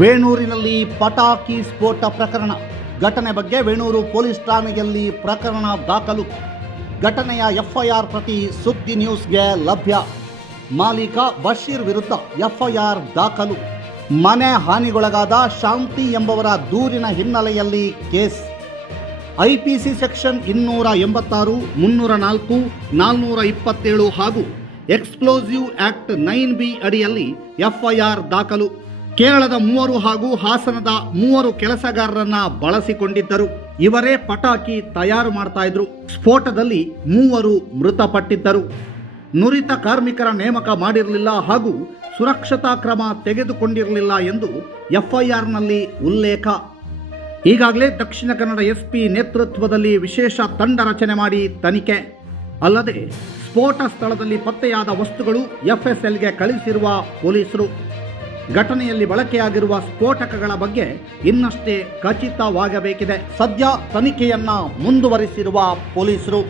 ವೇಣೂರಿನಲ್ಲಿ ಪಟಾಕಿ ಸ್ಫೋಟ ಪ್ರಕರಣ. ಘಟನೆ ಬಗ್ಗೆ ವೇಣೂರು ಪೊಲೀಸ್ ಠಾಣೆಯಲ್ಲಿ ಪ್ರಕರಣ ದಾಖಲು. ಘಟನೆಯ ಎಫ್ಐಆರ್ ಪ್ರತಿ ಸುದ್ದಿ ನ್ಯೂಸ್ಗೆ ಲಭ್ಯ. ಮಾಲೀಕ ಬಶೀರ್ ವಿರುದ್ಧ ಎಫ್ಐಆರ್ ದಾಖಲು. ಮನೆ ಹಾನಿಗೊಳಗಾದ ಶಾಂತಿ ಎಂಬವರ ದೂರಿನ ಹಿನ್ನೆಲೆಯಲ್ಲಿ ಕೇಸ್. ಐಪಿಸಿ ಸೆಕ್ಷನ್ 286, 304, 427 ಹಾಗೂ ಎಕ್ಸ್ಪ್ಲೋಸಿವ್ ಆಕ್ಟ್ 9B ಅಡಿಯಲ್ಲಿ ಎಫ್ಐಆರ್ ದಾಖಲು. ಕೇರಳದ 3 ಹಾಗೂ ಹಾಸನದ 3 ಕೆಲಸಗಾರರನ್ನ ಬಳಸಿಕೊಂಡಿದ್ದರು. ಇವರೇ ಪಟಾಕಿ ತಯಾರು ಮಾಡ್ತಾ ಇದ್ರು. ಸ್ಫೋಟದಲ್ಲಿ 3 ಮೃತಪಟ್ಟಿದ್ದರು. ನುರಿತ ಕಾರ್ಮಿಕರ ನೇಮಕ ಮಾಡಿರಲಿಲ್ಲ ಹಾಗೂ ಸುರಕ್ಷತಾ ಕ್ರಮ ತೆಗೆದುಕೊಂಡಿರಲಿಲ್ಲ ಎಂದು ಎಫ್ಐಆರ್ನಲ್ಲಿ ಉಲ್ಲೇಖ. ಈಗಾಗಲೇ ದಕ್ಷಿಣ ಕನ್ನಡ ಎಸ್ಪಿ ನೇತೃತ್ವದಲ್ಲಿ ವಿಶೇಷ ತಂಡ ರಚನೆ ಮಾಡಿ ತನಿಖೆ. ಅಲ್ಲದೆ ಸ್ಫೋಟ ಸ್ಥಳದಲ್ಲಿ ಪತ್ತೆಯಾದ ವಸ್ತುಗಳು ಎಫ್ಎಸ್ಎಲ್ಗೆ ಕಳಿಸಿರುವ ಪೊಲೀಸರು. ಘಟನೆಯಲ್ಲಿ ಬಳಕೆಯಾಗಿರುವ ಸ್ಫೋಟಕಗಳ ಬಗ್ಗೆ ಇನ್ನಷ್ಟೇ ಖಚಿತವಾಗಬೇಕಿದೆ. ಸದ್ಯ ತನಿಖೆಯನ್ನ ಮುಂದುವರಿಸಿರುವ ಪೊಲೀಸರು.